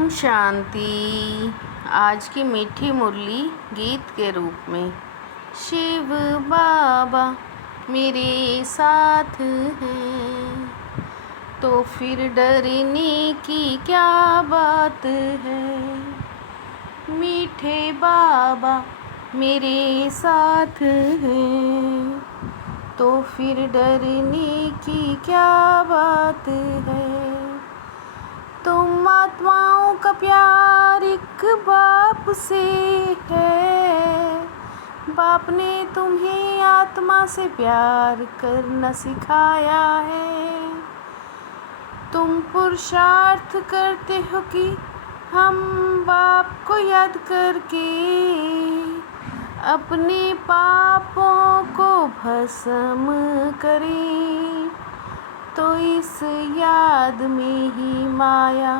ओम शांति। आज की मीठी मुरली गीत के रूप में। शिव बाबा मेरे साथ हैं तो फिर डरने की क्या बात है। मीठे बाबा मेरे साथ हैं तो फिर डरने की क्या बात है। तुम आत्माओं का प्यार एक बाप से है। बाप ने तुम्हें आत्मा से प्यार करना सिखाया है। तुम पुरुषार्थ करते हो कि हम बाप को याद करके अपने पापों को भस्म करें। तो इस याद में ही माया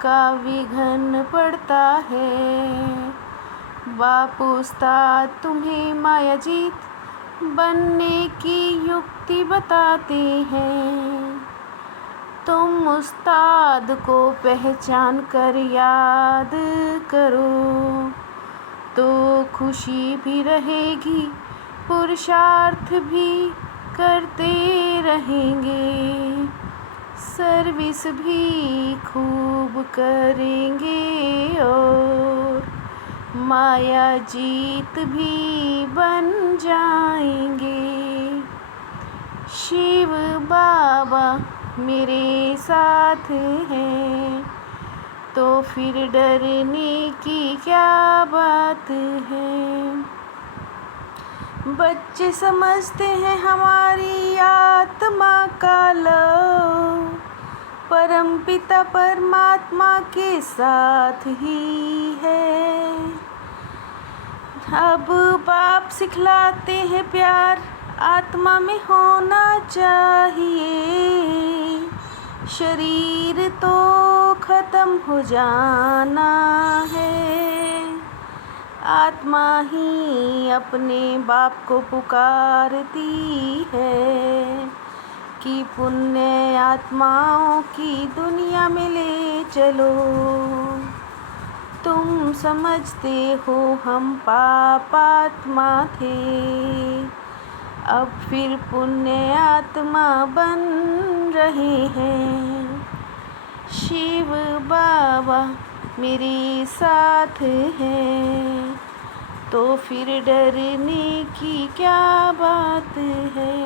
का विघन पड़ता है। बाप उस्ताद तुम्हें माया जीत बनने की युक्ति बताते हैं। तुम उस्ताद को पहचान कर याद करो तो खुशी भी रहेगी, पुरुषार्थ भी करते रहेंगे, सर्विस भी खूब करेंगे और माया जीत भी बन जाएंगे। शिव बाबा मेरे साथ हैं तो फिर डरने की क्या बात है। बच्चे समझते हैं हमारी आत्मा का लव परम पिता परमात्मा के साथ ही है। अब बाप सिखलाते हैं प्यार आत्मा में होना चाहिए। शरीर तो खत्म हो जाना है, आत्मा ही अपने बाप को पुकारती है कि पुण्य आत्माओं की दुनिया में ले चलो। तुम समझते हो हम पाप आत्मा थे, अब फिर पुण्य आत्मा बन रहे हैं। शिव बाबा मेरे साथ हैं तो फिर डरने की क्या बात है।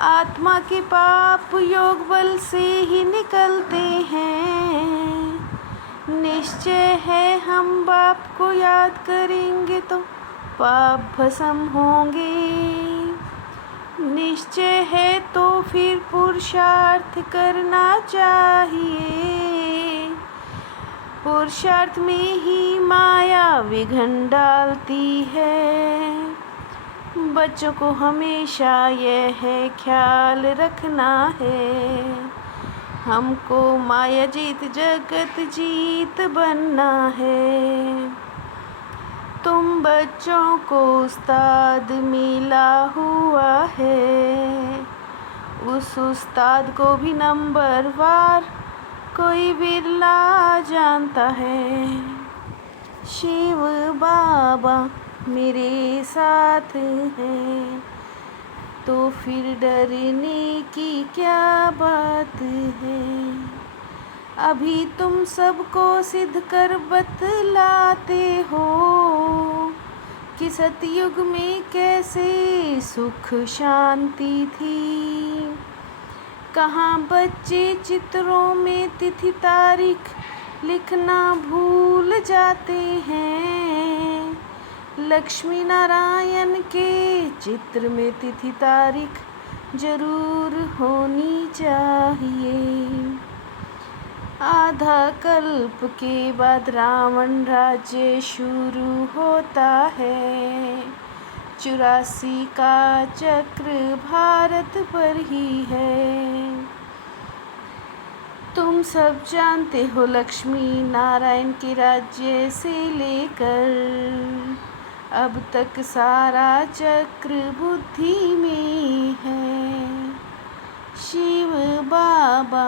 आत्मा के पाप योग बल से ही निकलते हैं। निश्चय है हम बाप को याद करेंगे तो पाप भस्म होंगे। निश्चय है तो फिर पुरुषार्थ करना चाहिए। पुरुषार्थ में ही माया विघन डालती है। बच्चों को हमेशा यह है ख्याल रखना है, हमको माया जीत जगत जीत बनना है। तुम बच्चों को उस्ताद मिला हुआ है, उस उस्ताद को भी नंबर वार कोई बिरला जानता है। शिव बाबा मेरे साथ हैं तो फिर डरने की क्या बात है। अभी तुम सबको सिद्ध कर बतलाते हो कि सतयुग में कैसे सुख शांति थी। कहाँ बच्चे चित्रों में तिथि तारीख लिखना भूल जाते हैं। लक्ष्मी नारायण के चित्र में तिथि तारीख जरूर होनी चाहिए। आधा कल्प के बाद रावण राज्य शुरू होता है। 84 का चक्र भारत पर ही है। तुम सब जानते हो लक्ष्मी नारायण के राज्य से लेकर अब तक सारा चक्र बुद्धि में है। शिव बाबा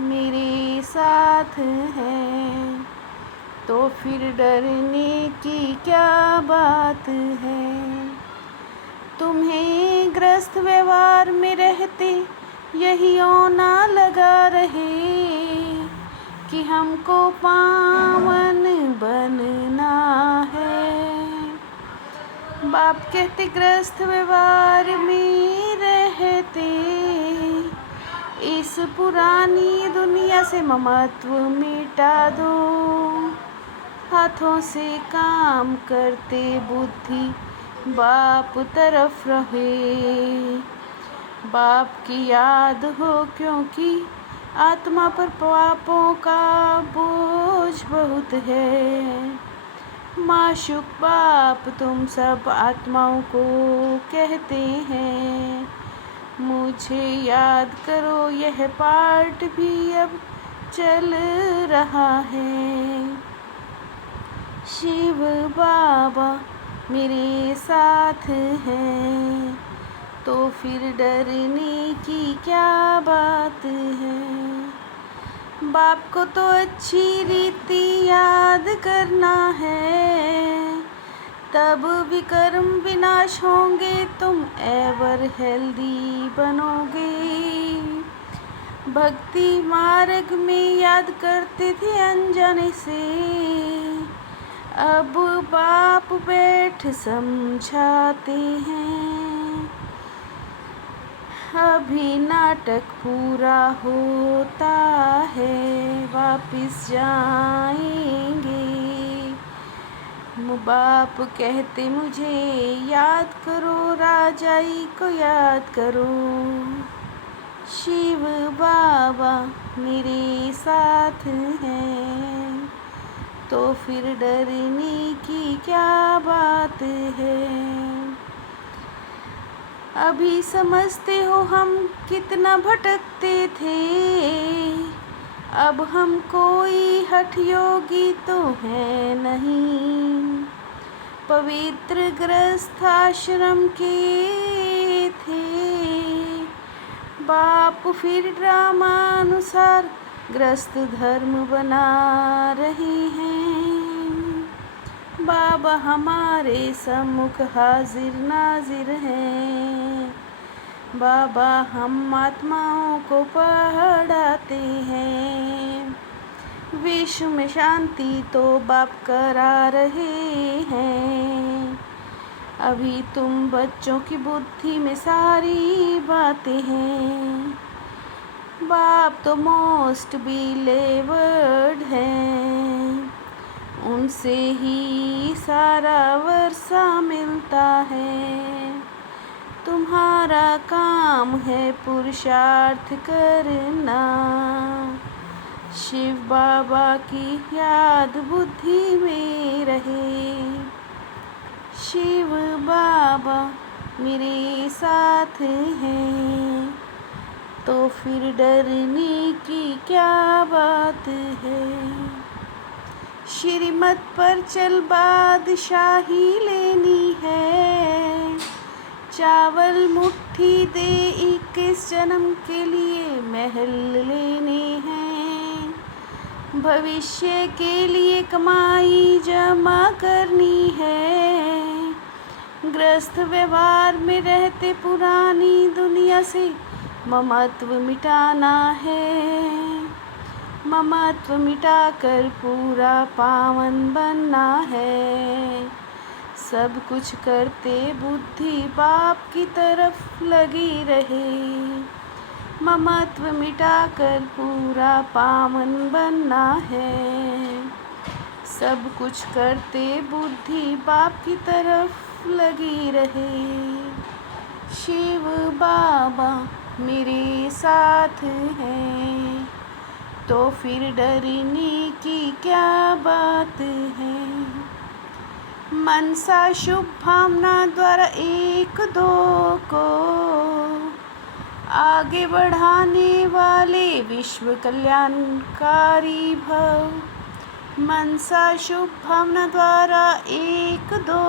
मेरे साथ है, तो फिर डरने की क्या बात है। तुम्हें ग्रस्त व्यवहार में रहते यही औना लगा रहे कि हमको पावन बनना है। बाप कहते ग्रस्त व्यवहार में रहते इस पुरानी दुनिया से ममत्व मिटा दो। हाथों से काम करते बुद्धि बाप तरफ रहे। बाप की याद हो क्योंकि आत्मा पर पापों का बोझ बहुत है। माशुक बाप तुम सब आत्माओं को कहते हैं, मुझे याद करो। यह पार्ट भी अब चल रहा है। शिव बाबा मेरे साथ हैं, तो फिर डरने की क्या बात है। बाप को तो अच्छी रीति याद करना है, तब विकर्म विनाश होंगे, तुम एवर हेल्दी बनोगे। भक्ति मार्ग में याद करते थे अनजाने से, अब बाप बैठ समझाते हैं। अभी नाटक पूरा होता है, वापिस जाएंगे। बाप कहते मुझे याद करो, राजाई को याद करो। शिव बाबा मेरे साथ हैं, तो फिर डरने की क्या बात है। अभी समझते हो हम कितना भटकते थे, अब हम कोई हठ योगी तो है नहीं। पवित्र ग्रस्त आश्रम के थे, बाप फिर ड्रामानुसार ग्रस्त धर्म बना रहे हैं। बाबा हमारे सम्मुख हाजिर नाजिर हैं। बाबा हम आत्माओं को पढ़ाते हैं। विश्व में शांति तो बाप करा रहे हैं। अभी तुम बच्चों की बुद्धि में सारी बातें हैं। बाप तो मोस्ट बिलीवर्ड हैं, उनसे ही सारा वर्षा मिलता है। तुम्हारा काम है पुरुषार्थ करना, शिव बाबा की याद बुद्धि में रहे। शिव बाबा मेरे साथ हैं, तो फिर डरने की क्या बात है। श्रीमत पर चल बादशाही लेनी है, चावल मुट्ठी दे 21 जन्म के लिए महल लेने हैं। भविष्य के लिए कमाई जमा करनी है। ग्रस्त व्यवहार में रहते पुरानी दुनिया से ममत्व मिटाना है। ममत्व मिटाकर पूरा पावन बनना है। सब कुछ करते बुद्धि बाप की तरफ लगी रहे। ममत्व मिटाकर पूरा पावन बनना है। सब कुछ करते बुद्धि बाप की तरफ लगी रहे। शिव बाबा मेरे साथ हैं, तो फिर डरने की क्या बात है। मनसा शुभ भावना द्वारा एक दो को आगे बढ़ाने वाले विश्व कल्याणकारी भव। मनसा शुभ भावना द्वारा एक दो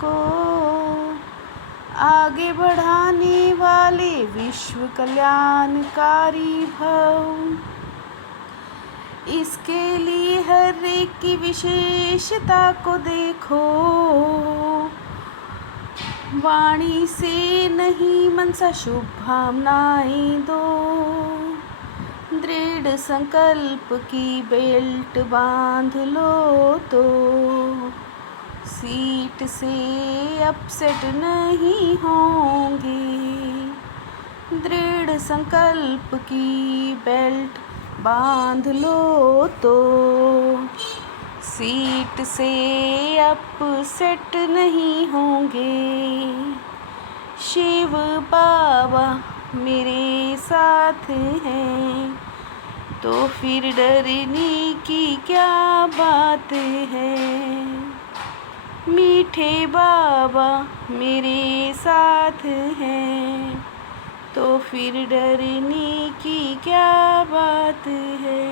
को आगे बढ़ाने वाले विश्व कल्याणकारी भव। इसके लिए हर एक की विशेषता को देखो, वाणी से नहीं मनसा शुभ भावनाएं दो। दृढ़ संकल्प की बेल्ट बांध लो तो सीट से अपसेट नहीं होंगे। दृढ़ संकल्प की बेल्ट बांध लो तो सीट से अपसेट नहीं होंगे। शिव बाबा मेरे साथ हैं तो फिर डरने की क्या बात है। मीठे बाबा मेरे साथ हैं तो फिर डरने की क्या बात है।